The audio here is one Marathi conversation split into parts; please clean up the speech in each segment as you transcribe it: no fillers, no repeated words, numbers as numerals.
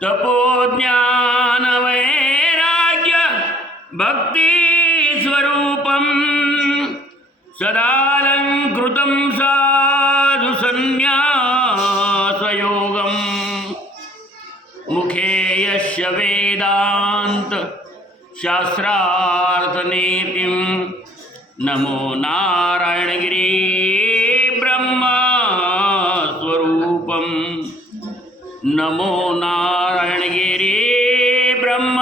तपोज्ञान वैराग्य भक्ति स्वरूपम सदालंकृतं साधु संन्यासयोगम मुखे यस्य वेदांत शास्त्रार्थ नीतिं नमो नारायणगिरी ब्रह्म स्वरूपम नमो नारायणगिरी ब्रह्म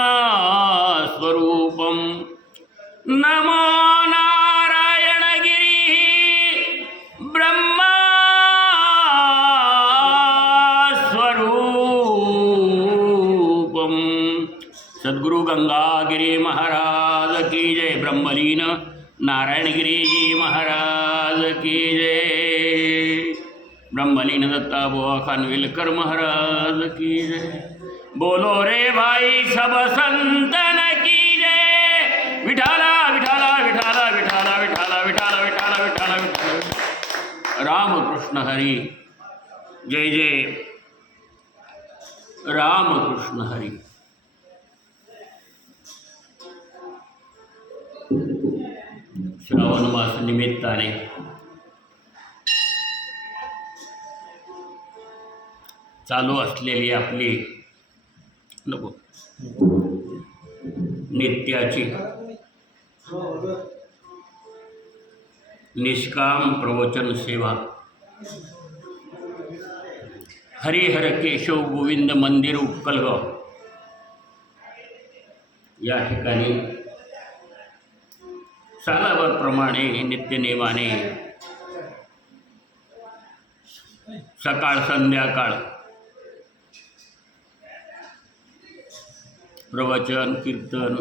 स्वरूपम नमो नारायणगिरी ब्रह्म स्वरूपम। सद्गुरु गंगागिरी महाराज की जय। ब्रह्मलीन नारायणगिरी जी महाराज की जय। ब्रह्मलीन दत्ता बुआ खानविलकर महाराज की जय। बोलो रे भाई सब संतन की जय। विठाला विठाला विठाला विठाला विठाला विठाला विठाला विठाला विठाला। रामकृष्ण हरी जय जय रामकृष्ण हरी। श्रावण मास निमित्ताने चालू असलेली आपली नित्याची निष्काम प्रवचन सेवा हरिहर केशव गोविंद मंदिर उक्कलगाव या ठिकाणी सालाबादप्रमाणे नित्यनेमाने सकाळ संध्याकाळ प्रवचन कीर्तन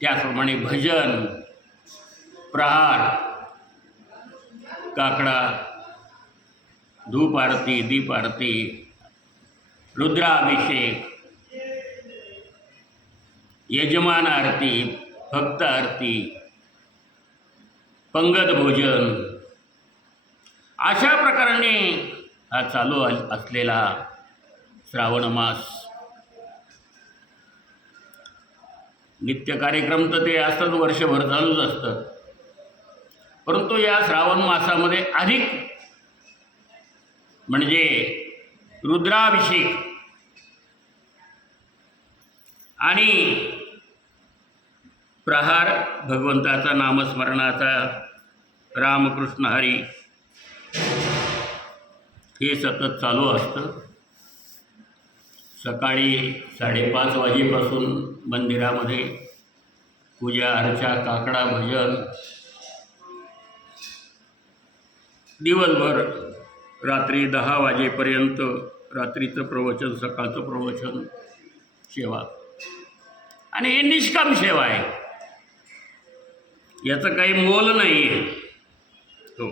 त्याचप्रमाणे भजन प्रहार काकडा धूप आरती दीप आरती रुद्राभिषेक यजमान आरती भक्त आरती पंगत भोजन अशा प्रकाराने हा चालू असलेला श्रावण मास नित्य कार्यक्रम तर ते असतात वर्षभर चालूच असतात, परंतु या श्रावण मासामध्ये अधिक म्हणजे रुद्राभिषेक आणि प्रहार भगवंताचा नामस्मरणाचा रामकृष्ण हरी हे सतत चालू असतं। सकाळी 5:30 वाजेपासून मंदिरामध्ये पूजा अर्चा काकडा भजन, दिवसभर रात्री 10 वाजेपर्यंत रात्रीचं प्रवचन सकाळचं प्रवचन सेवा, आणि हे निष्काम सेवा आहे, याचं काही मोल नाही आहे। हो,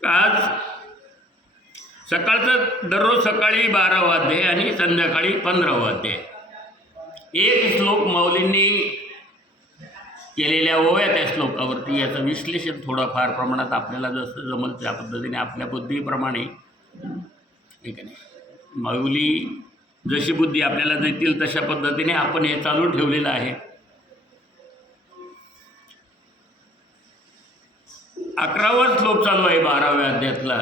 आज सकाळचं दररोज सकाळी 12 वाद्य आणि संध्याकाळी 15 वाद्य। एक श्लोक माऊलींनी केलेल्या ओव्या त्या श्लोकावरती याचं विश्लेषण थोडंफार प्रमाणात आपल्याला जसं जमल त्या पद्धतीने आपल्या बुद्धीप्रमाणे ठीक आहे, माऊली जशी बुद्धी आपल्याला देतील तशा पद्धतीने आपण हे चालू ठेवलेलं आहे। 11वा श्लोक चालू आहे 12व्या अध्यायातला।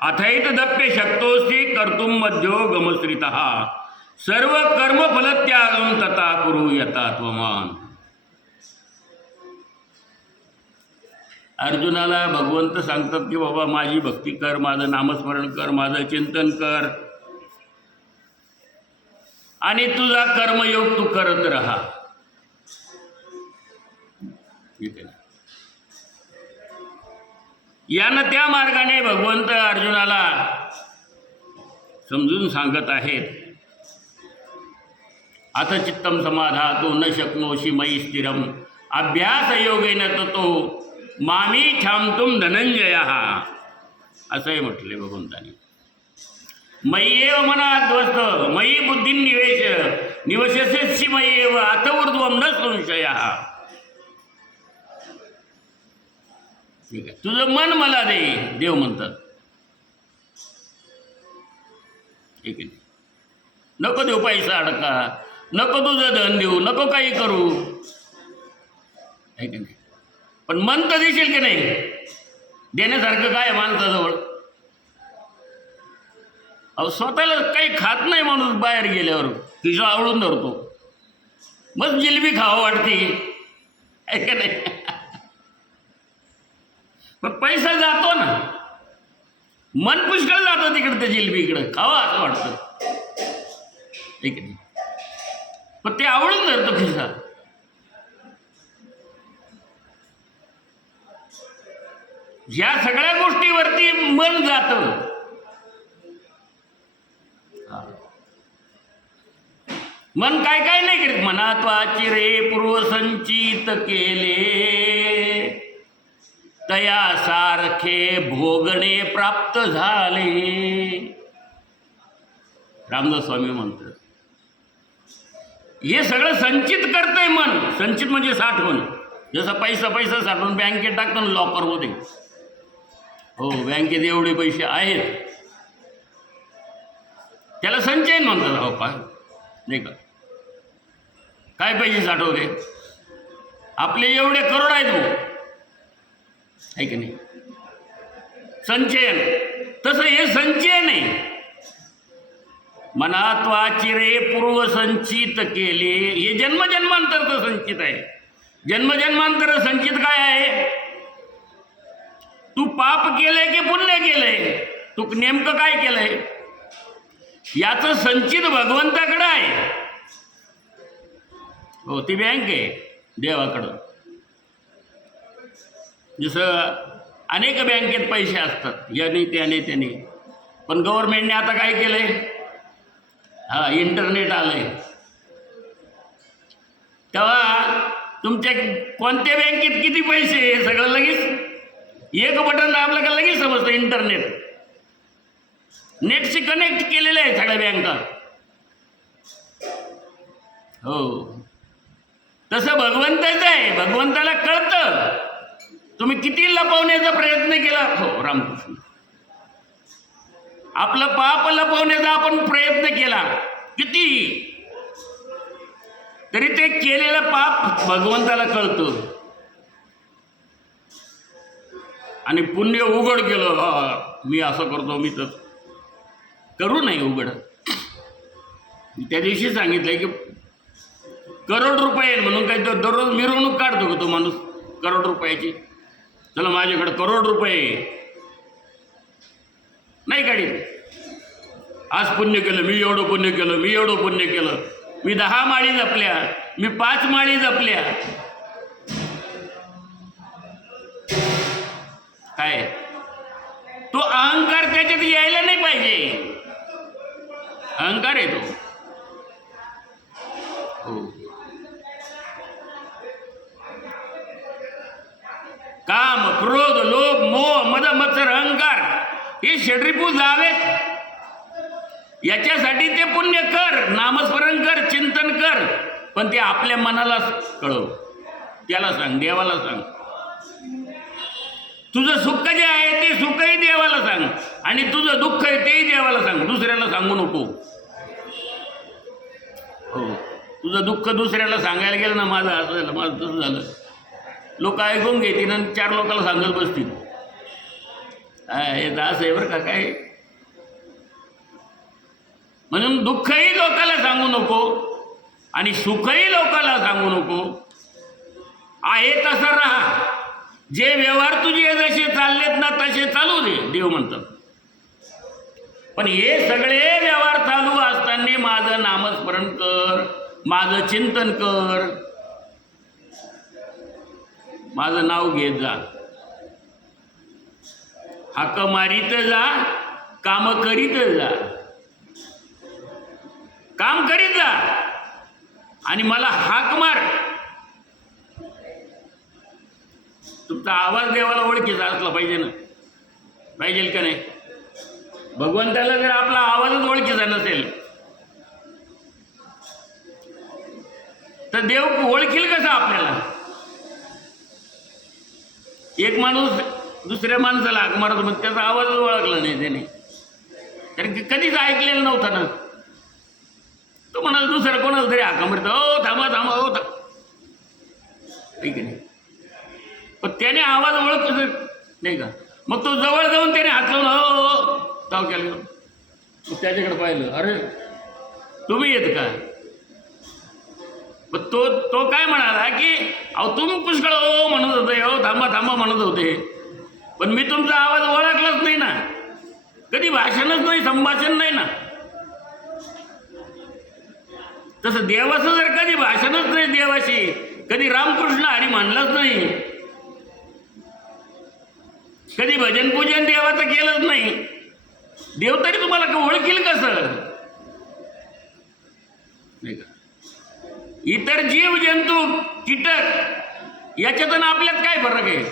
अथैत दप्पे शक्तोस्ति कर्तुम मध्यो गमश्रितः सर्व कर्म फलत्यागम तथा कुरु यथात्वमान। अर्जुनाला भगवंत सांगतात की बाबा माझी भक्ती कर, माझं नामस्मरण कर, माझं चिंतन कर आणि तुझा कर्मयोग तू करत राहा। ठीक आहे, यानं त्या मार्गाने भगवंत अर्जुनाला समजून सांगत आहेत। अथ चित्तम समाधातु न शक्नोषि मयि स्थिरम अभ्यास योगेन ततो मामी छामतुम धनंजयः असंही म्हटले भगवंतानी। मयि एव मनाध्वस्त मयि बुद्धी निवशस्यसि मयि एव अथ ऊर्ध्वं न संशयः। ठीक आहे, तुझं मन मला दे, देव म्हणतात. ठीक आहे, नको देऊ पैसा अडका, नको तुझं धन देऊ, नको काही करू, आहे की नाही. पण मन तर देशील की नाही. देण्यासारखं काय माणसाजवळ. अहो स्वतःला काही खात नाही माणूस, बाहेर गेल्यावर खिशा आवळून धरतो, मग जिलबी खावं वाटते, आहे का नाही. पण पैसा जातो ना, मन पुष्कळ जातं तिकडे, त्या जिलबीकडं खावा असं वाटतं, आहे की नाही. पण ते आवडून धरतो खिसा. या सगळ्या गोष्टीवरती मन जातं. मन काय काय नाही करीत. मनात वाचिरे पूर्वसंचित केले, तया सारखे भोगणे प्राप्त झाले. रामदास स्वामी म्हणतात हे सगळं संचित करतंय मन. संचित म्हणजे साठवण. जसं पैसा साठवून बँकेत टाकतो ना लॉकरमध्ये. हो, बँकेत एवढे पैसे आहेत, त्याला संचयन म्हणतात. हो पा नाही का, काय पैसे साठवले आपले, एवढे करोड आहेत भाऊ, आहे की नाही. संचयन, तसं हे संचयन आहे. मनात वाचिरे पूर्वसंचित केले, हे जन्मजन्मांतरचं संचित आहे. जन्मजन्मांतर संचित काय आहे. तू पाप केलंय की पुण्य केलंय, तू नेमकं काय केलंय, याचं संचित भगवंताकडं आहे. हो, ती बँक आहे देवाकडं. जसं अनेक बँकेत पैसे असतात, याने त्याने, पण गव्हर्नमेंटने आता काय केलंय, इंटरनेट आलंय. तेव्हा तुमच्या कोणत्या बँकेत किती पैसे, हे सगळं लगेच एक बटन दाबलं का लगेच समजतं. इंटरनेट नेटशी कनेक्ट केलेलं आहे सगळ्या बँका. हो, तसं भगवंताचं आहे. भगवंताला कळतं तुम्ही किती लपवण्याचा प्रयत्न केला. हो रामकृष्ण, आपलं पाप लपवण्याचा आपण प्रयत्न केला किती, तरी ते केलेलं पाप भगवंताला कळतं. आणि पुण्य उघड केलं, मी असं करतो, मी तर करू नये उघड. त्या दिवशी सांगितलंय की करोड रुपये म्हणून काही तो दररोज मिरवणूक काढतो का तो माणूस करोड रुपयाची. चला माझ्याकडे करोड रुपये नाही काढीत. आज पुण्य केलं, मी एवढं पुण्य केलं, मी एवढं पुण्य केलं, मी 10 माळी जपल्या, मी 5 माळी जपल्या. काय तो अहंकार त्याच्यात यायला नाही पाहिजे. अहंकार आहे तो. हो, काम, क्रोध, लोभ, मोह, मद, मत्सर, अहंकार हे षड्रिपू जावेत. याच्यासाठी ते पुण्य कर, नामस्मरण कर, चिंतन कर, पण ते आपल्या मनाला कळव, त्याला सांग, देवाला सांग. तुझं सुख जे आहे ते सुखही देवाला सांग, आणि तुझं दुःख आहे तेही देवाला सांग, दुसऱ्याला सांगू नको. हो, तुझं दुःख दुसऱ्याला सांगायला गेलं ना, माझं असं झालं, माझं तसं झालं, लोक ऐकून घेतील आणि 4 लोकांना सांगत बसतील. हे दास आहे बरं का काय. म्हणून दुःखही लोकाला सांगू नको आणि सुखही लोकाला सांगू नको. आहे तसं राहा. जे व्यवहार तुझे जसे चाललेत ना तसे चालू दे, देव म्हणतात. पण हे सगळे व्यवहार चालू असताना माझं नामस्मरण कर, माझं चिंतन कर, माझं नाव घेत जा. हाक मारीत जा, काम करीत जा. काम करीत जा आणि मला हाक मार. तुमचा आवाज देवाला ओळखीचा असला पाहिजे ना, पाहिजे का नाही. भगवंताला जर आपला आवाजच ओळखीचा नसेल तर देव ओळखील कसा आपल्याला. एक माणूस दुसऱ्या माणसाला हाक मारत मग त्याचा आवाजच ओळखला नाही त्याने, कारण की कधीच ऐकलेलं नव्हता ना. तो म्हणाल दुसरं कोणाला तरी हाका मारतो, ओ थांबा थांबा हो नाही. पण त्याने आवाज ओळखत नाही का. मग तो जवळ जाऊन त्याने हात लावून हो ताव केलं. मग त्याच्याकडे पाहिलं, अरे तुम्ही येत का. मग तो काय म्हणाला की अहो तुम्ही पुष्कळ हो म्हणत होते, हो थांबा थांबा म्हणत होते, पण मी तुमचा आवाज ओळखलाच नाही ना. कधी भाषणच नाही, संभाषण नाही ना. तसं देवाचं जर कधी भाषणच नाही देवाशी, कधी रामकृष्ण हरी म्हणलंच नाही, कधी भजन पूजन देवाचं केलंच नाही, देव तरी तुम्हाला ओळखील कसं नाही का. इतर जीव जंतू कीटक याच्यातून आपल्यात काय फरक आहे.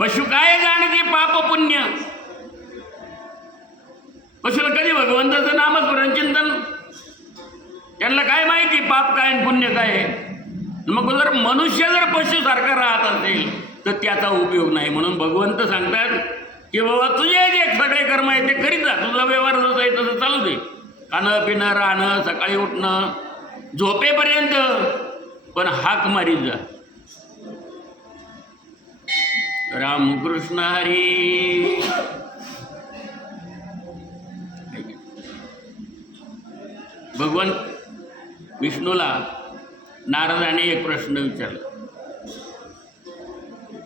पशु काय जाणते पाप पुण्य. पशुला कधी भगवंताचं नामस्मरण चिंतन, त्यांना काय माहिती पाप काय आणि पुण्य काय आहे. मग जर मनुष्य जर पशुसारखा राहत असेल तर त्याचा उपयोग नाही. म्हणून भगवंत सांगतात की बाबा तुझे जे सगळे कर्म आहे ते करीत जा, तुझा व्यवहार जसं आहे तसं चालू दे. खाणं पिणं राहणं सकाळी उठणं झोपेपर्यंत, पण हाक मारीत जा रामकृष्ण हरी. भगवान विष्णूला नारदाने एक प्रश्न विचारला.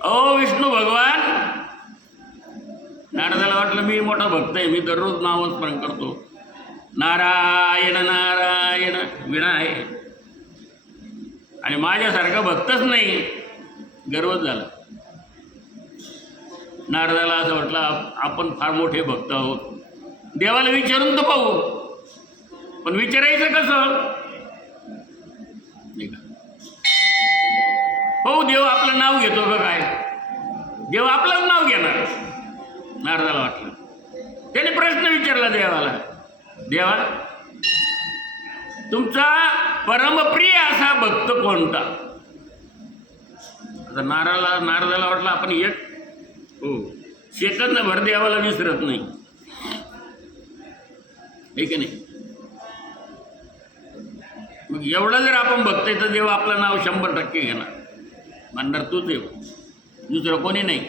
ओ विष्णू भगवान, नारदाला वाटलं मी मोठा भक्त आहे, मी दररोज नामस्मरण करतो, नारायण नारायण विणा आहे, आणि माझ्यासारखा भक्तच नाही. गर्वच झाला नारदाला. असं वाटलं आपण फार मोठे भक्त आहोत, देवाला विचारून तर पाहू. पण विचारायचं कसं नाही का. हो देव आपलं नाव घेतो का काय, देव आपलंच नाव घेणार. नारदाला वाटलं. त्याने प्रश्न विचारला देवाला, देवा तुमचा परमप्रिय असा भक्त कोणता. आता नारदाला वाटलं आपण एक हो सेकंद भर देवाला विसरत नाही, हे की नाही. मग एवढं जर आपण बघतोय तर देव आपलं नाव 100% घेणार, म्हणणार तू देव, दुसरं कोणी नाही.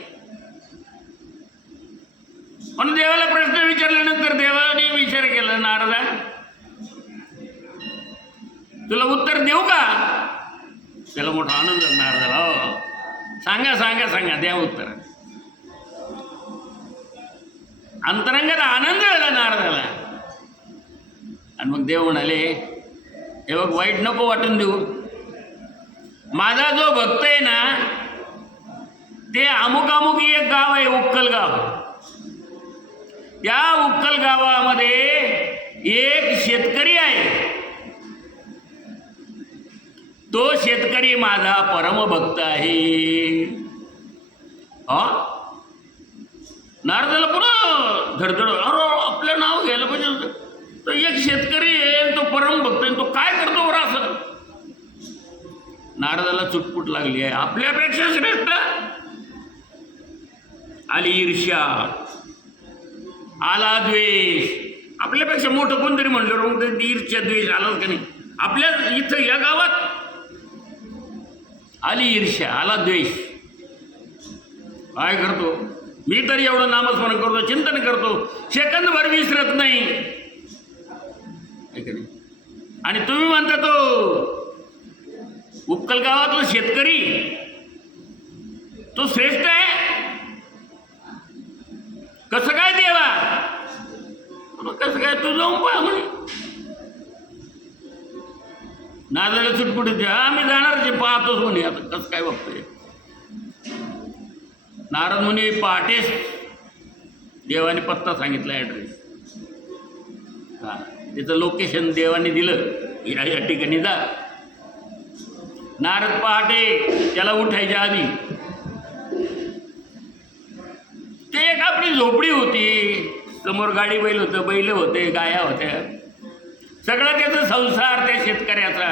म्हणून देवाला प्रश्न विचारल्यानंतर देवाने विचार केला, नारदा तुला उत्तर देऊ का. त्याला मोठा आनंद झाला नारदाला. हो सांगा सांगा सांगा द्या उत्तर. अंतरंगात आनंद झाला नारदाला. आणि मग देव म्हणाले, हे बघ वाईट नको वाटून देऊ, माझा जो भक्त आहे ना ते अमुक अमुक एक गाव आहे उक्कल गाव. त्या उक्कल गावामध्ये एक शेतकरी आहे, तो शेतकरी माझा परमभक्त आहे. हा नारदाला पुन्हा धडधड, अरे आपलं नाव घ्यायला पाहिजे. तो एक शेतकरी आहे, तो परमभक्त आहे, तो काय करतो बरं असं. नारदाला चुटपुट लागली आहे, आपल्यापेक्षा श्रेष्ठ. आली ईर्ष्या, आला द्वेष. आपल्यापेक्षा मोठं कोणतरी म्हणलं मग ते ईर्ष्या द्वेष आलाच का नाही. आपल्या इथं या गावात आली ईर्ष्या, आला द्वेष. काय करतो मी तर एवढं नामस्मरण करतो, चिंतन करतो, सेकंदभर विसरत नाही. आणि तुम्ही म्हणता तो उक्कल गावातला शेतकरी तो श्रेष्ठ आहे. कसं काय देवा, कसं काय तू जाऊन पहा म्हणे. नारदाला चुटपुटी द्या, आम्ही जाणार पाहतोच म्हणे. आता कसं काय बघतोय. नारद मुनी पहाटेच देवाने पत्ता सांगितला, ॲड्रेस. हां त्याचं लोकेशन देवाने दिलं, या ठिकाणी जा. नारद पहाटे त्याला उठायच्या आधी ते एक आपली झोपडी होती, समोर गाडी बैल होतं, बैल होते, गाया होत्या, सगळं त्याचा संसार त्या शेतकऱ्याचा.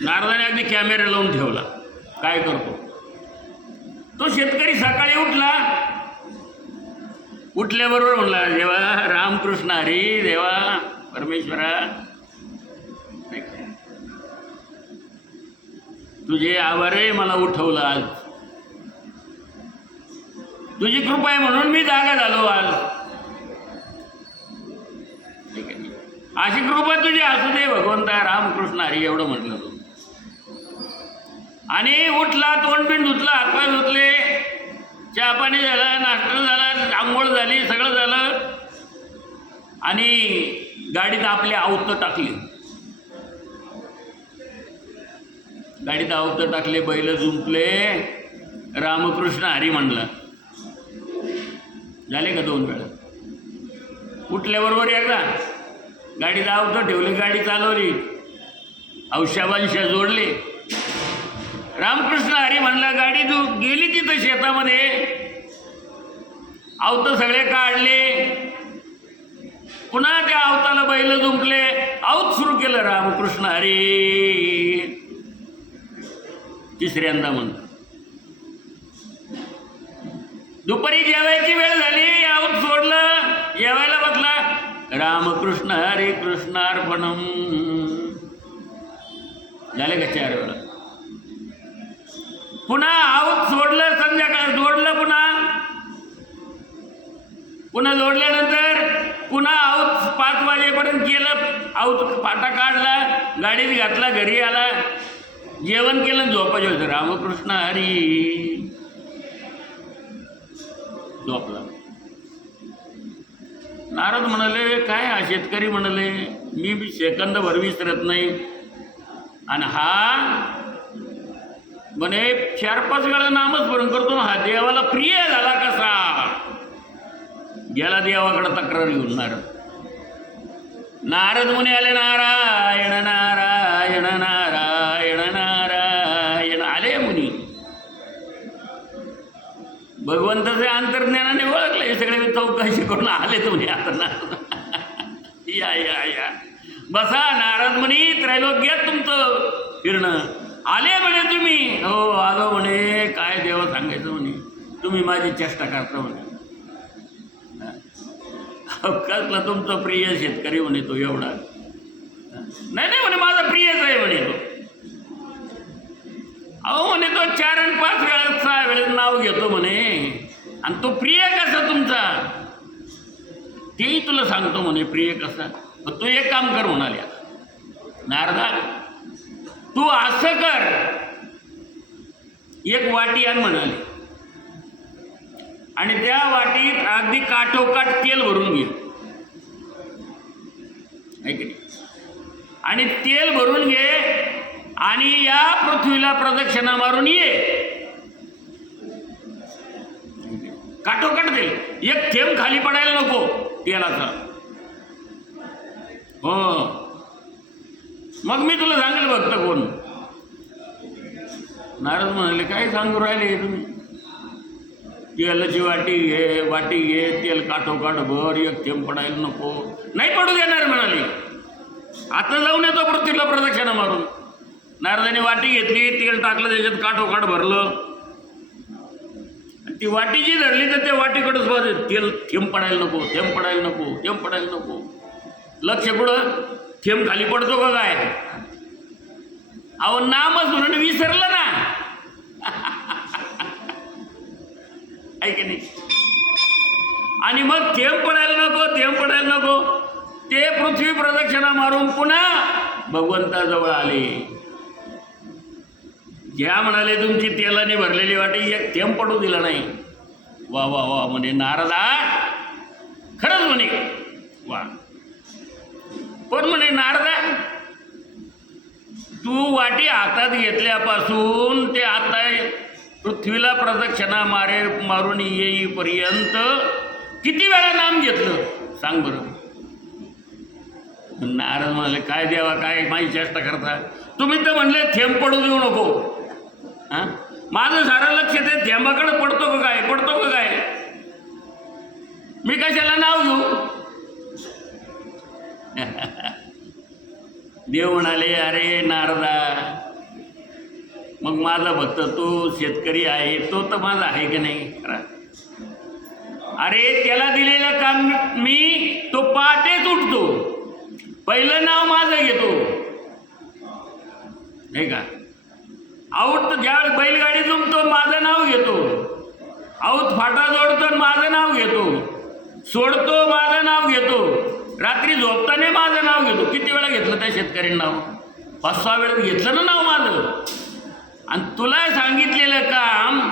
नारदाने अगदी कॅमेरा लावून ठेवला. काय करतो तो शेतकरी? सकाळी उठला, उठल्याबरोबर म्हणला, देवा रामकृष्ण हरी, देवा परमेश्वरा, तुझे आभार आहे, मला उठवलं आज, तुझी कृपा आहे म्हणून मी जागा झालो आज. अशी कृपा तुझी असू दे भगवंता, रामकृष्ण हरी, एवढं म्हटलं तो. आणि उठला, तोंड बिंड धुतला, हातपाय धुतले, चहा पाणी झालं, नाश्ता झाला, आंघोळ झाली, सगळं झालं. आणि गाडीत आपले आवतं टाकली, गाडीत आवतं टाकले, बैल जुंपले, रामकृष्ण हरी म्हणलं. झाले का 2 वेळा? उठल्याबरोबर एकदा गाडीत आवतं ठेवले, गाडी चालवली, औषधांशा जोडले, रामकृष्ण हरी म्हणला. गाडी गेली तिथं शेतामध्ये, आवतं सगळे काढले, पुन्हा त्या आवताला बैल जुंपले, आवत सुरू केलं, रामकृष्ण हरी. तिसऱ्यांदा म्हणलं. दुपारी जेवायची वेळ झाली, आवत सोडलं, जेवायला बसला, रामकृष्ण हरी कृष्णार्पणम. झाले का 4 वेळा? पुन्हा आवत सोडलं, संध्याकाळ जोडलं, पुन्हा जोडल्यानंतर पुन्हा आवत 5 वाजेपर्यंत केलं, आवत पाटा काढला, गाडीत घातला, घरी आला, जेवण केलं, झोपायचं होतं, रामकृष्ण हरी, झोपला. नारद म्हणाले, काय हा शेतकरी म्हणाले, मी बी सेकंदभर विसरत नाही, आणि हा म्हणे 4-5 वेळा नामस्मरण करतो, हा देवाला प्रिय झाला कसा? गेला देवाकडे तक्रार घेऊन नारद. नारद मुनी आले, नारायण नारायण नारायण नारायण. आले मुनी, भगवंताच्या अंतर्ज्ञानाने ओळखलं, हे सगळे चौकशी करून आले तुम्ही. आता नारद या या या बसा, नारद मुनी, त्रैलोक्यात तुमचं फिरणं. आले म्हणे तुम्ही? हो आलो म्हणे. काय देव सांगायचं म्हणे, तुम्ही माझी चेष्टा करता म्हणे. कसला तुमचा प्रिय शेतकरी म्हणे तो एवढा? नाही नाही म्हणे, माझा प्रियच आहे म्हणे तो. अहो म्हणे, तो 4 आणि 5 वेळा 6 वेळेस नाव घेतो म्हणे, आणि तो प्रिय कसा तुमचा तेही तुला सांगतो म्हणे, प्रिय कसा. तू एक काम कर म्हणाले, नारदा तू असं कर, एक वाटी आण म्हणाले, आणि त्या वाटीत अगदी काठोकाठ तेल भरून घे, ऐक, आणि तेल भरून घे, आणि या पृथ्वीला प्रदक्षिणा मारून ये. काठोकाठ तेल, एक थेंब खाली पडायला नको तेलाचा. हो, मग मी तुला सांगेल भक्त कोण. नारद म्हणाले, काय सांगू राहिले तुम्ही? तेलाची वाटी घे, तेल काठोकाठ भर, एक थेंब पडायला नको. नाही पडू देणार म्हणाले, आता जाऊन येतो पृथ्वीला प्रदक्षिणा मारून. नारदाने वाटी घेतली, तेल टाकलं, त्याच्यात काठोकाठ भरलं, ती वाटी जी धरली तर त्या वाटीकडेच बघ, तेल थेंब पडायला नको, थेंब पडायला नको, थेंब पडायला नको. लक्ष कुठं? थेंब खाली पडतो का काय? अहो नामच म्हणून विसरलं ना. ऐक नाही. आणि मग थेंब पडायला नको, थेंब पडायला नको. ते पृथ्वी प्रदक्षिणा मारून पुन्हा भगवंताजवळ आले. घ्या म्हणाले तुमची तेलाने भरलेली वाटी, एक थेंब पडू दिला नाही. वा वा वा म्हणे नारदा, खरंच म्हणे वा. पण म्हणे नारदा, तू वाटी हातात घेतल्यापासून ते आता पृथ्वीला प्रदक्षिणा मारून येईपर्यंत किती वेळा नाम घेतलं सांग बरं. नारद म्हणाले, काय देवा, काय माझी चेष्टा करता तुम्ही? तर म्हणले थेंब पडू देऊ नको. हां, माझं सारं लक्ष ते थेंबाकडे पडतो का काय, पडतो का काय? मी कशाला नाव घेऊ? देव म्हणाले, अरे नारदा, मग माझा भक्त तो शेतकरी आहे, तो तर माझा आहे की नाही खरा? अरे त्याला दिलेलं काम मी तो पहाटेच उठतो, पहिलं नाव माझं घेतो, नाही का? आऊट ज्यावेळेस बैलगाडी जमतो माझं नाव घेतो, आऊत फाटा जोडतो माझं नाव घेतो, सोडतो माझं नाव घेतो, रात्री झोपताना माझं नाव घेतो. किती वेळा घेतलं त्या शेतकऱ्यांनी नाव? 5-6 वेळा घेतलं ना नाव माझं. आणि तुला सांगितलेलं काम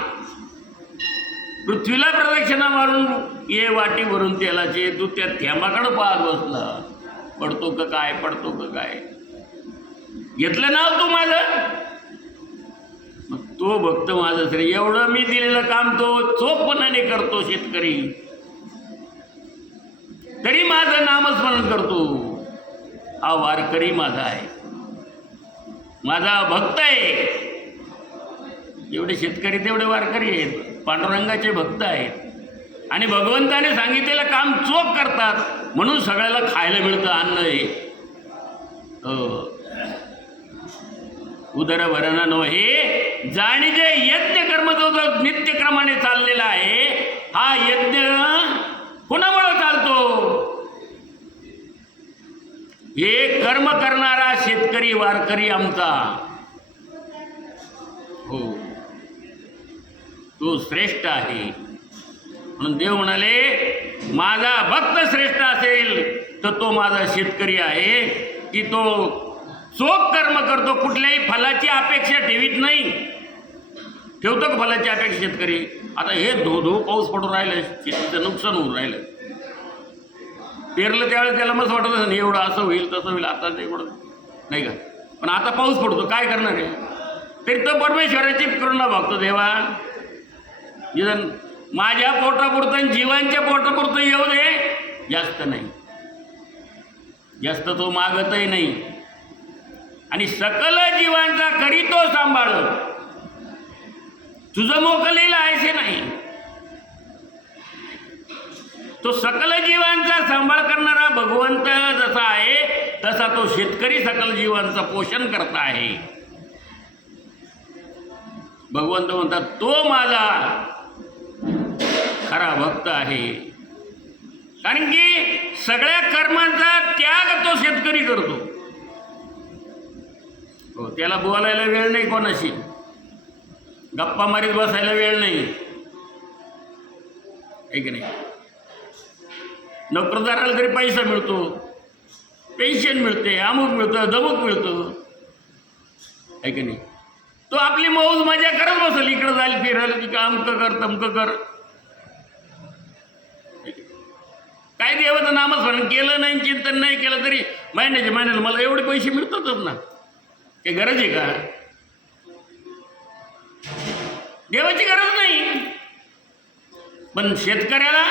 पृथ्वीला प्रदक्षिणा मारून ये वाटी भरून तेलाचे, तू त्या थेंबाकडं पाहत बसला, पडतो का काय, पडतो का काय? घेतलं नाव तू माझं. मग तो भक्त माझं तरी एवढं मी दिलेलं काम तो चोखपणाने करतो शेतकरी, तरी माझं नामस्मरण करतो. हा वारकरी माझा आहे, माझा भक्त आहे. जेवढे शेतकरी तेवढे वारकरी आहेत, पांडुरंगाचे भक्त आहेत आणि भगवंताने सांगितलेलं काम चोख करतात, म्हणून सगळ्याला खायला मिळतं, अन्न आहे. उदरभरण हे जाणी जे यज्ञ कर्म जो नित्यक्रमाने चाललेला आहे, हा यज्ञ कोणामुळे चालतो? हे कर्म करणारा शेतकरी वारकरी आमचा, हो, तो श्रेष्ठ आहे. म्हणून देव म्हणाले माझा भक्त श्रेष्ठ असेल तर तो माझा शेतकरी आहे, की तो चोख कर्म करतो, कुठल्याही फलाची अपेक्षा ठेवीत नाही. ठेवतो का फलाची अपेक्षा शेतकरी? आता हे धो पाऊस पडून राहिलं, शेतीचं नुकसान होऊन राहिलं, पेरलं त्यावेळेस त्याला मस्त वाटत असं एवढं असं होईल तसं होईल, आता एवढं नाही का? पण आता पाऊस पडतो, काय करणार आहे? तरी तो परमेश्वराची करुणा बघतो. देवा निदान माझ्या पोटापुरतं जीवांच्या पोटापुरतं येऊ दे, जास्त नाही, जास्त तो मागतही नाही. आणि सकल जीवांचा करी तो सांभाळ, तुझं मोकलेलं आहेसे नाही. तो सकल जीवांचा सांभाळ करणारा भगवंत जसा आहे, तसा तो शेतकरी सकल जीवांचं पोषण करता आहे. भगवंत म्हणतात तो माझा खरा भक्त आहे. कारण की सगळ्या कर्मांचा त्याग तो शेतकरी करतो. हो, त्याला बोलायला वेळ नाही, कोणाशी गप्पा मारीत बसायला वेळ नाही, आहे की नाही? नोकरदाराला तरी पैसा मिळतो, पेन्शन मिळते, अमुक मिळतं, दमुक मिळतं, आहे की नाही? तो आपली मौज मजा करत बसल, इकडं जायला फिरायला, की अमकं कर तमकं कर. काय देवाचं नामस्मरण केलं नाही, चिंतन नाही केलं तरी महिन्याला मला एवढे पैसे मिळतातच ना. काही गरज आहे का? देवाची गरज नाही. पण शेतकऱ्याला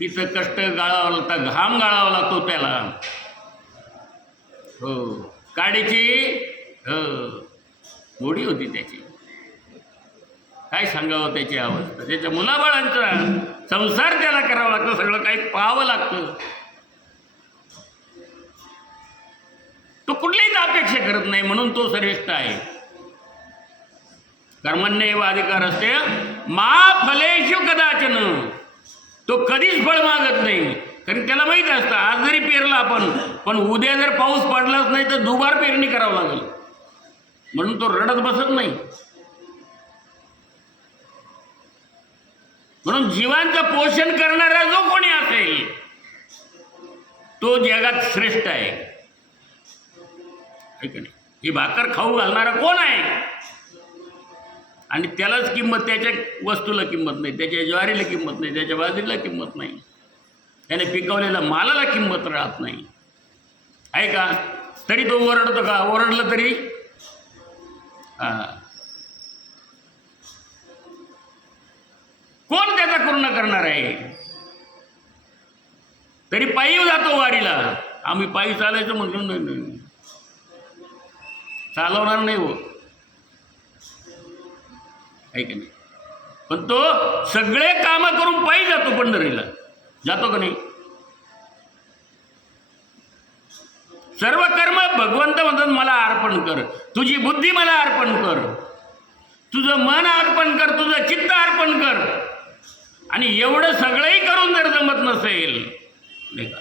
तिचं कष्ट गाळावं लागतं, घाम गाळावा लागतो त्याला. हो, काडीची मोडी होती त्याची, काय सांगावं त्याची अवस्था. त्याच्या मुलाबाळांचा संसार त्याला करावा लागतो, सगळं काही पाहावं लागतं. तो कुठलीच अपेक्षा करत नाही, म्हणून तो श्रेष्ठ आहे. कर्मण्येव अधिकार असते मा फलेषु कदाचन. तो कधीच फळ मागत नाही, कारण त्याला माहीत असतं आज जरी पेरला आपण, पण उद्या जर पाऊस पडलाच नाही तर दुबार पेरणी करावं लागेल, म्हणून तो रडत बसत नाही. म्हणून जीवांचं पोषण करणारा जो कोणी असेल तो जगात श्रेष्ठ आहे. ही भाकर खाऊ घालणारा कोण आहे? आणि त्यालाच किंमत, त्याच्या वस्तूला किंमत नाही, त्याच्या ज्वारीला किंमत नाही, त्याच्या बाजरीला किंमत नाही, त्याने पिकवलेल्या मालाला किंमत राहत नाही, आहे का? तरी तो ओरडतो का? ओरडलं तरी कोण त्याचा पूर्ण करणार आहे? तरी पायी जातो वारीला. आम्ही पायी चालायचं म्हटलं नाही, चालवणार नाही हो, आहे की नाही? पण तो सगळे कामं करून पायी जातो पंढरीला. जातो का नाही? सर्व कर्म भगवंत म्हणतात मला अर्पण कर, तुझी बुद्धी मला अर्पण कर, तुझं मन अर्पण कर, तुझं चित्त अर्पण कर. आणि एवढं सगळंही करून जर जमत नसेल, नाही का,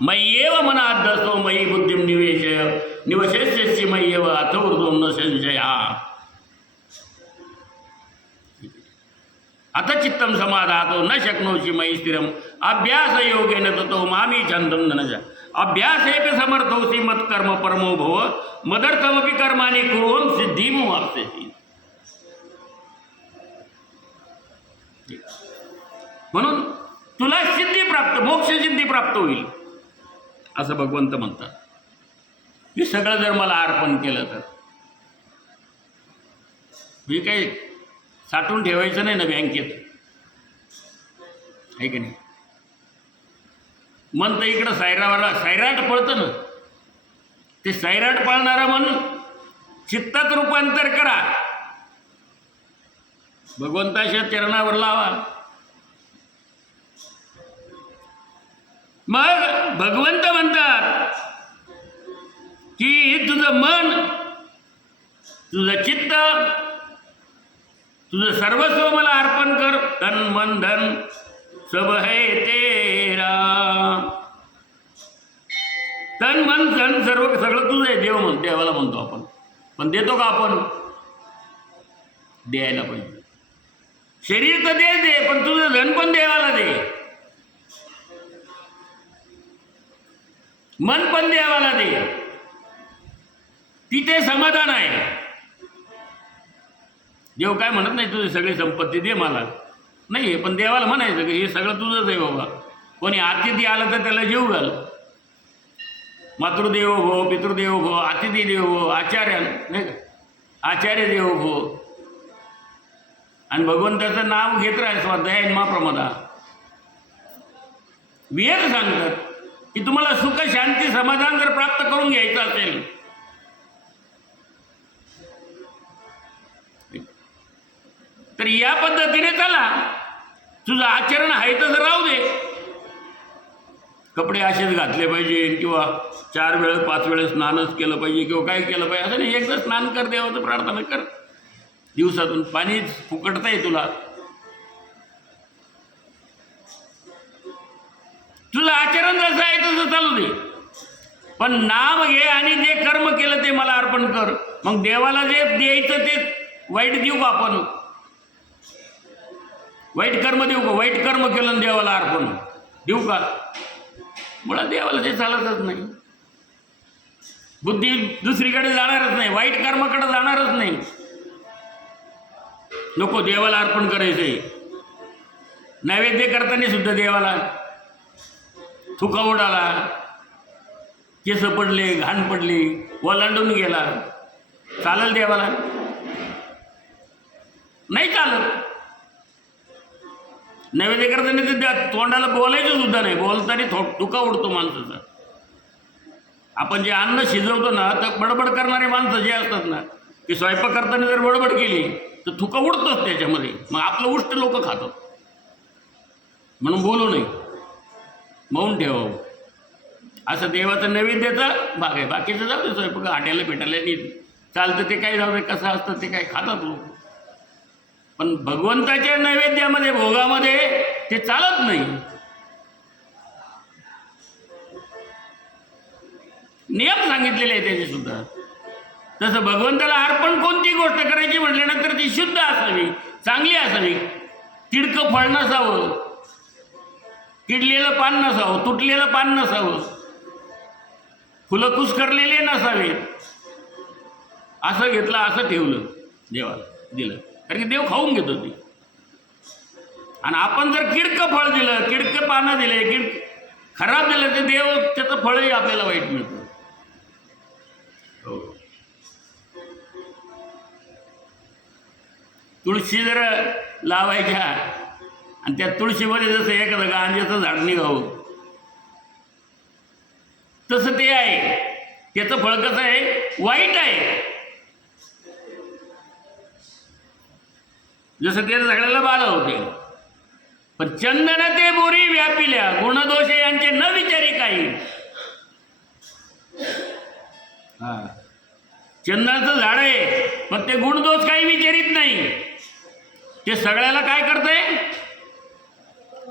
मय्येव मनाद्धसो मयी बुद्धिम निवेशय निवशेष्यसि मय्येव अथ ऊर्ध्वं न संशयः. अथ चित्तं समाधातो न शक्नोषि मयि स्थिरम् अभ्यासयोगेन ततो मामी छन्दं धनज. अभ्यासेपि समर्थोऽसि मत्कर्म परमो भव मदर्थमपि कर्माणि कुर्वन् सिद्धिमवाप्स्यसि. म्हणून तुला सिद्धी प्राप्त, मोक्ष सिद्धी प्राप्त होईल असं भगवंत म्हणतात. हे सगळं जर मला अर्पण केलं तर हे काही साठवून ठेवायचं नाही ना बँकेत, आहे की नाही. मन तर इकडं सैराट पळतं ना, ते सैराट पळणारं मन चित्तात रूपांतर करा, भगवंताच्या चरणावर लावा. मग भगवंत म्हणतात की तुझं मन, तुझं चित्त, तुझं सर्वस्व मला अर्पण कर. तन मन धन सब है तेरा. तन मन धन सर्व सगळं तुझं आहे. देवाला म्हणतो आपण, पण देतो का आपण? द्यायला पाहिजे. शरीर तर दे, पण तुझं धन पण देवाला दे, मन पण देवाला दे. तिथे समाधान आहे. देव काय म्हणत नाही तुझी सगळी संपत्ती दे मला, नाही, पण देवाला म्हणायचं की हे सगळं तुझंच आहे बाबा. कोणी अतिथी आलं तर त्याला जेव घाल. मातृदेवो भो, पितृदेवो भो, अतिथी देव भो, आचार्य नाही का, आचार्य देवो भो. आणि भगवंताचं नाव घेत राहा स्वाध्याय महाप्रमदा. वेद सांगतात की तुम्हाला सुख शांती समाधान जर प्राप्त करून घ्यायचं असेल तर या पद्धतीने चला. तुझं आचरण आहे तसं राहू दे. कपडे असेच घातले पाहिजे किंवा 4 वेळेस 5 वेळेस स्नानच केलं पाहिजे किंवा काय केलं पाहिजे असं नाही. एकदा स्नान कर, देवाचं प्रार्थना कर, दिवसातून पाणी फुकटतंय तुला. तुझं आचरण जसं आहे तसं चालू दे, पण नाम घे आणि जे कर्म केलं ते मला अर्पण कर. मग देवाला जे द्यायचं ते वाईट देऊ का आपण? वाईट कर्म देऊ का? वाईट कर्म केलं देवाला अर्पण देऊ का? मुळात देवाला ते चालतच नाही. बुद्धी दुसरीकडे जाणारच नाही, वाईट कर्माकडे जाणारच नाही. नको, देवाला अर्पण करायचंय. नैवेद्य करताना सुद्धा देवाला थुका उडाला, केस पडले, घाण पडली, ओलांडून गेला, चालेल देवाला? नाही चालत. नैवेद्य करताना ते तोंडाला बोलायचं सुद्धा नाही, बोलताना थुका उडतो माणसाचा. आपण जे अन्न शिजवतो ना, तर बडबड करणारे माणसं जे असतात ना, की स्वयंपाक करताना जर बडबड केली तर थुका उडतोच त्याच्यामध्ये. मग आपलं उष्ट लोक खातात. म्हणून बोलू नये, मौन ठेवावं. असं देवाचं नैवेद्याचा भाग आहे. बाकीचं जाऊ दे, स्वयंपाक हाट्याला भेटायला नाही चालतं, ते काय जाऊ दे, कसं असतं ते काय खातात लोक. पण भगवंताच्या नैवेद्यामध्ये, भोगामध्ये ते चालत नाही. नियम सांगितलेले आहे त्याचे सुद्धा. तसं भगवंताला अर्पण कोणती गोष्ट करायची म्हटल्यानंतर ती शुद्ध असावी, चांगली असावी. किडकं फळ नसावं, किडलेलं पान नसावं, तुटलेलं पान नसावं, फुलं कुस्करलेले नसावेत. असं घेतलं, असं ठेवलं, देवाला दिलं, कारण की देव खाऊन घेतो ते. आणि आपण जर किडकं फळ दिलं, किडकं पानं दिले, खराब दिलं, तर देव त्याचं फळही आपल्याला वाईट मिळतं. हो. तुळशी जर लावायच्या आणि त्या तुळशीमध्ये जसं एखादं गांजाचं झाड निघावं, तसं ते आहे. त्याचं फळ कसं आहे? वाईट आहे. जसं त्या झाडाला बाधा होते. पण चंदन ते बोरी व्यापिल्या, गुणदोष यांचे न विचारी काही. हा, चंदनाचं झाड आहे पण ते गुणदोष काही विचारित नाही, ते सगळ्याला काय करतंय,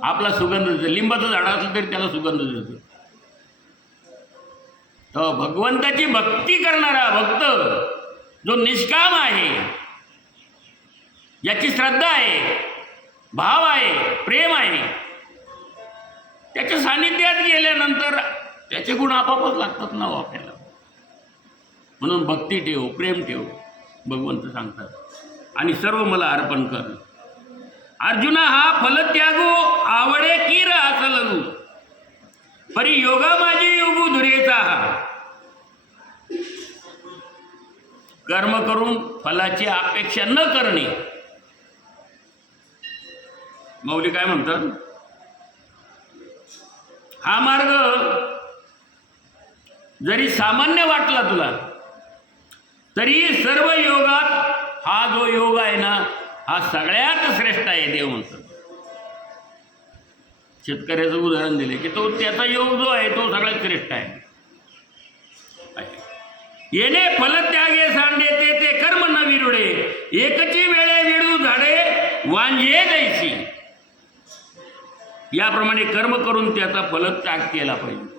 आपला सुगंध देतं. लिंबाचं झाड असलं तरी त्याला सुगंध देतं. तो भगवंताची भक्ती करणारा भक्त जो निष्काम आहे, ज्याची श्रद्धा आहे, भाव आहे, प्रेम आहे, त्याच्या सानिध्यात गेल्यानंतर त्याचे गुण आपापच लागतात ना आपल्याला. म्हणून भक्ती ठेव, प्रेम ठेव, भगवंत सांगतात. आणि सर्व मला अर्पण कर. अर्जुना हा फलत्यागो आवडे कीर असलगू, परी योगा माझी योगू धुरेचा हा. कर्म करून फलाची अपेक्षा न करणे. मौली काय म्हणतात, हा मार्ग जरी सामान्य वाटला तुला तरी सर्व योगात हा जो योग आहे ना हा सगळ्यात श्रेष्ठ आहे. देव म्हणतात, शेतकऱ्याचं उदाहरण दिले की तो त्याचा योग जो आहे तो सगळ्यात श्रेष्ठ आहे. येणे फलत्यागे सांडे ते ते कर्म न विरुडे, एकची वेळे विडू झाडे वांजे दैसी. याप्रमाणे कर्म करून त्याचा फलत्याग केला पाहिजे.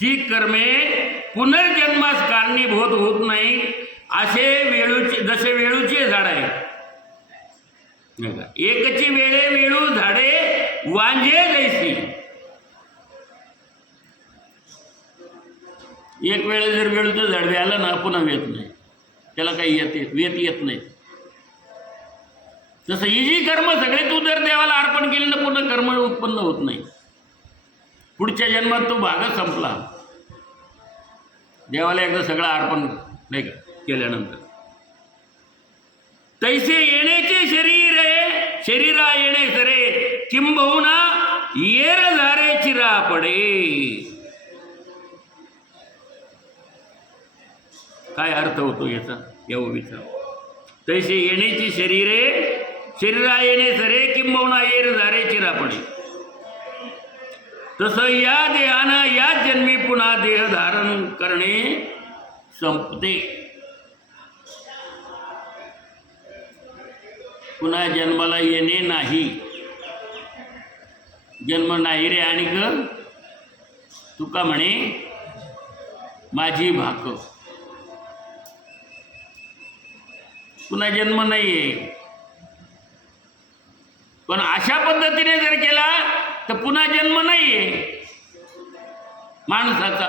ती कर्मे पुनर्जन्मास कारणीभूत होत नाही असे वेळूचे, जसे वेळूचे झाड आहे. एकची वेळे वेळू झाडे वांजे जैसी. एक वेळे जर वेळूचं झाड व्यालं ना पुन्हा वेत नाही, त्याला काही वेत येत नाही. जसं ही जी कर्म सगळे तू जर देवाला अर्पण केली ना पुन्हा कर्म उत्पन्न होत नाही. पुढच्या जन्मात तो भागच संपला. देवाला एकदा सगळं अर्पण नाही का केल्यानंतर. तैसे येण्याचे शरीर आहे, शरीरा येणे सरे किंबहुना येर झारे चिरा पडे. काय अर्थ होतो याचा या ओवीचा. तैसे येण्याची शरीरे शरीरा येणे सरे किंबहुना येर झारे चिरा पडे. तसं या देहानं या जन्मी पुन्हा देह धारण करणे संपते. पुन्हा जन्माला येणे नाही. जन्म नाही रे आणि ग तुका म्हणे माझी भाक. पुन्हा जन्म नाही आहे. पण अशा पद्धतीने जर केला तर पुन्हा जन्म नाही आहे माणसाचा.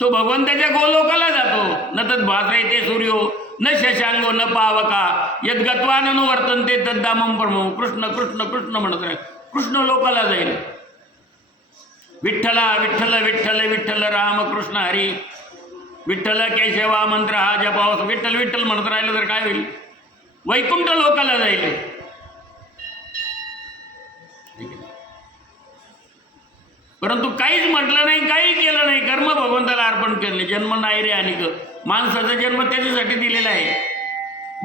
तो भगवंताच्या गोलोकाला जातो. न तद भासय ते सूर्यो न शशांगो न पावका यद्गत्वा न वर्तनते तद्दामम परमो. कृष्ण कृष्ण कृष्ण म्हणत राहील. कृष्ण लोकाला जाईल. विठ्ठला विठ्ठल विठ्ठल विठ्ठल राम कृष्ण हरी विठ्ठल केशवा मंत्र हा जपावस. विठ्ठल विठ्ठल म्हणत राहिलं तर काय होईल, वैकुंठ लोकाला जाईल. परंतु काहीच म्हटलं नाही, काही केलं नाही, कर्म भगवंताला अर्पण केले. जन्म नाही रे आणि माणसाचा जन्म त्याच्यासाठी दिलेला आहे.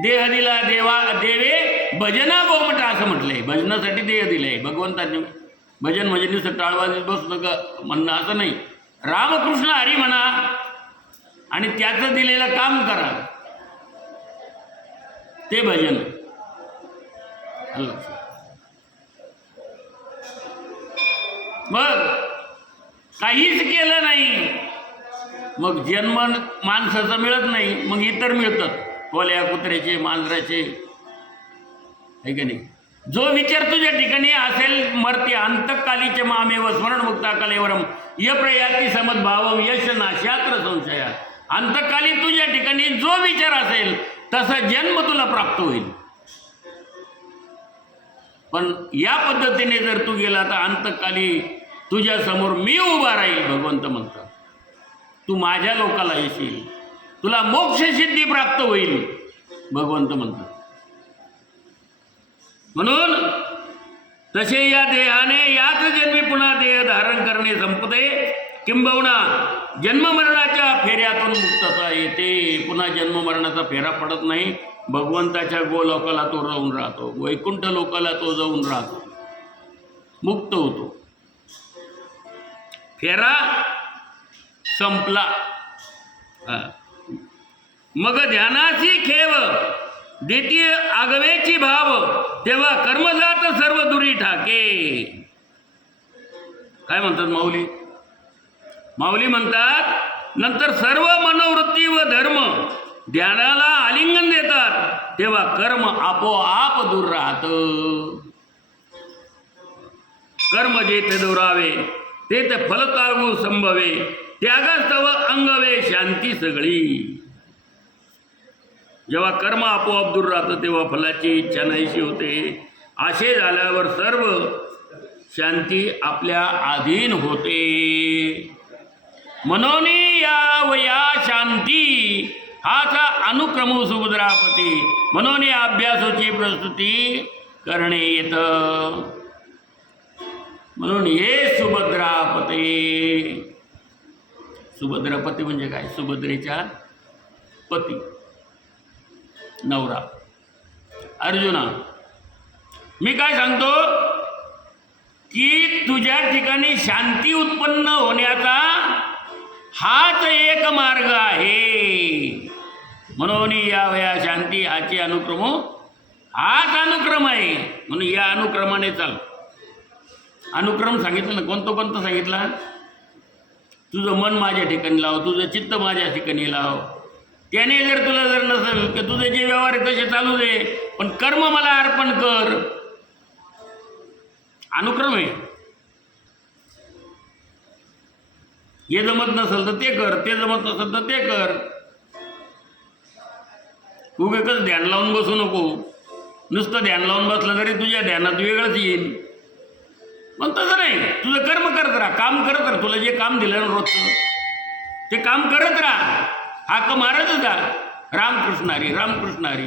देह दिला देवा देवे भजना गोमटा असं म्हटलंय. भजनासाठी देह दिलंय भगवंताने. भजन म्हणजे नुसतं टाळवाजीत बसलं का म्हणणं असं नाही. रामकृष्ण हरी म्हणा आणि त्याचं दिलेलं काम करा, ते भजन. मग काहीच केलं नाही, मग जन्म माणसाचा मिळत नाही, मग इतर मिळतात. कोल्या कुत्र्याचे मांजराचे आहे का नाही. जो विचार तुझ्या ठिकाणी असेल मर्त्य अंतकालीचे मामेव स्मरणमुक्ता कलेवरम य प्रयाती समद्भाव यश नाशात्र संशया. अंतकाली तुझ्या ठिकाणी जो विचार असेल तसा जन्म तुला प्राप्त होईल. पण या पद्धतीने जर तू गेला तर अंतकाली तुझ्या समोर मी उभा राहील. भगवंत म्हणतात तू माझ्या लोकाला येशील, तुला मोक्ष सिद्धी प्राप्त होईल. भगवंत म्हणतात. म्हणून तसे या देहाने याच जन्मी पुन्हा देह धारण करणे संपते. किंबहुना जन्ममरणाच्या फेऱ्यातून मुक्तता येते. पुन्हा जन्ममरणाचा फेरा पडत नाही. भगवंताच्या गोलोकाला तो जाऊन राहतो, वैकुंठ लोकाला तो जाऊन राहतो. मुक्त होतो. फेरा संपला. मग ध्यानाची खेव देती आगवेची भाव, तेव्हा कर्मजात सर्व दुरी ठाके. काय म्हणतात माऊली? माऊली म्हणतात नंतर सर्व मनोवृत्ती व धर्म ध्यानाला आलिंगन देतात, तेव्हा कर्म आपोआप दूर राहतं. कर्म जेथे दोरावे तेथे फलतागू संभवे, त्यागास्तव अंगवे शांती सगळी. जेव्हा कर्म आपोआप दूर राहतं तेव्हा फलाची इच्छा नाहीशी होते. असे झाल्यावर सर्व शांती आपल्या अधीन होते. म्हणून या शांती हाच अनुक्रम सुभद्रापती. म्हणून या अभ्यासाची प्रस्तुती करणे येतं. म्हणून हे सुभद्रापते. सुभद्रापती म्हणजे काय? सुभद्रेच्या पती, नवरा. अर्जुना, मी काय सांगतो की तुझ्या ठिकाणी शांती उत्पन्न होण्याचा हाच एक मार्ग आहे. म्हणून या शांती हाची अनुक्रम हाच अनुक्रम आहे. म्हणून या अनुक्रमाने चाल. अनुक्रम सांगितलं ना, कोणतं सांगितलं? तुझं मन माझ्या ठिकाणी लाव, तुझं चित्त माझ्या ठिकाणी लाव. त्याने जर तुला जर नसेल की तुझे जे व्यवहार आहे तसे चालू दे, पण कर्म मला अर्पण कर. अनुक्रम आहे. हे जमत नसेल तर ते कर, ते जमत नसेल तर ते कर. उगाच ध्यान लावून बसू नको. नुसतं ध्यान लावून बसलं तरी तुझ्या ध्यानात वेगळंच येईल. पण तसं नाही, तुझं कर्म करत राहा, काम करत राहा. तुला जे काम दिलं ना रोजचं ते काम करत राहा. हाक मारतच जा, रामकृष्ण हरी, रामकृष्ण हरी.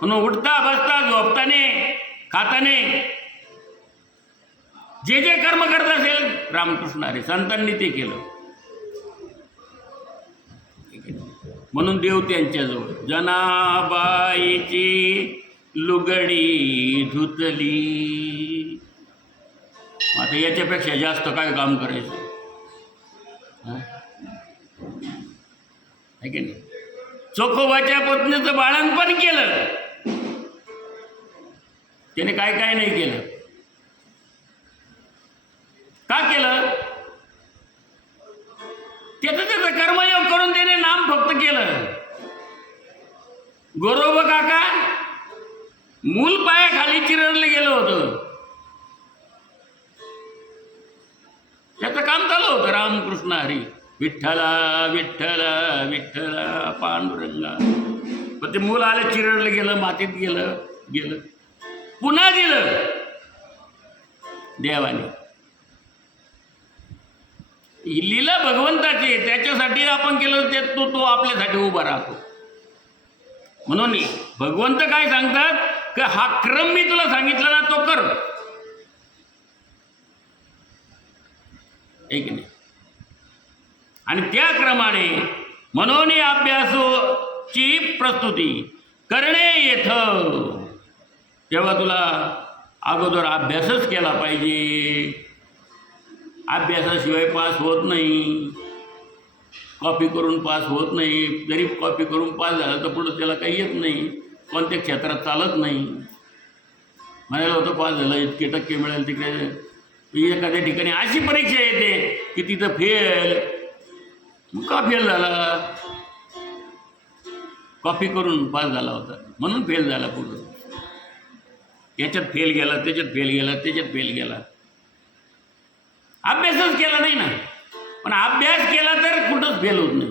म्हणून उठता बसता झोपताने खाताने जे जे कर्म करत असेल रामकृष्ण हरी. संतांनी ते केलं. म्हणून देव त्यांच्याजवळ जनाबाईची लुगडी धुतली. आता याच्यापेक्षा जास्त काय काम करायचं आहे की नाही? चोखोबाच्या पत्नीचं बाळंतपण केलं त्याने, काय काय नाही केलं. का केलं? त्याचं कर्मयोग करून त्याने नाम फक्त केलं. गोरोब काका मूल पायाखाली चिरडलं गेलं होतं. त्याचं काम चालू होतं रामकृष्ण हरी, विठ्ठला विठ्ठला विठ्ठला पांडुरंगा. पण ते मूल आलं, चिरडलं गेलं, मातीत गेलं पुन्हा दिलं देवाने. ही लीला भगवंताची, त्याच्यासाठी आपण केलं ते तो आपल्यासाठी उभा राहतो. म्हणून भगवंत काय सांगतात की हा क्रम मी तुला सांगितलं ना तो कर. एक नाही. आणि त्या क्रमाने म्हणून अभ्यासाची प्रस्तुती करणे येतं. तेव्हा तुला अगोदर अभ्यासच केला पाहिजे. अभ्यासाशिवाय पास होत नाही. कॉपी करून पास होत नाही. जरी कॉपी करून पास झालं तर पुढं त्याला काही येत नाही, कोणत्या क्षेत्रात चालत नाही. म्हणायला होतं पास झालं, इतके टक्के मिळेल तिकडे. एखाद्या ठिकाणी अशी परीक्षा येते की तिथं फेल. का फेल झाला? कॉपी करून पास झाला होता म्हणून फेल झाला. पुढं याच्यात फेल गेला, त्याच्यात फेल गेला, त्याच्यात फेल गेला. अभ्यासच केला नाही ना. पण अभ्यास केला तर कुठंच फेल होत नाही.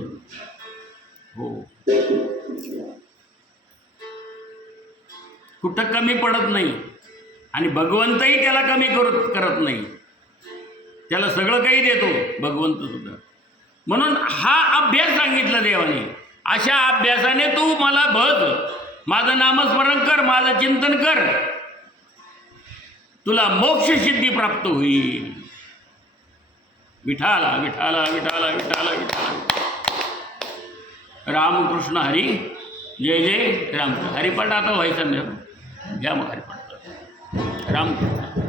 हो, कुठं कमी पडत नाही. आणि भगवंतही त्याला कमी करत नाही. त्याला सगळं काही देतो भगवंत सुद्धा. म्हणून हा अभ्यास सांगितला देवाने. अशा अभ्यासाने तू मला बघ, माझं नामस्मरण कर, माझं चिंतन कर, तुला मोक्ष सिद्धी प्राप्त होईल. विठाला विठाला विठाला विठाला विठाला. रामकृष्ण हरी. जय जय रामकृष्ण. हरिपाठ आता व्हायचं नाही. घ्या मग हरिपाठ. रामकृष्ण.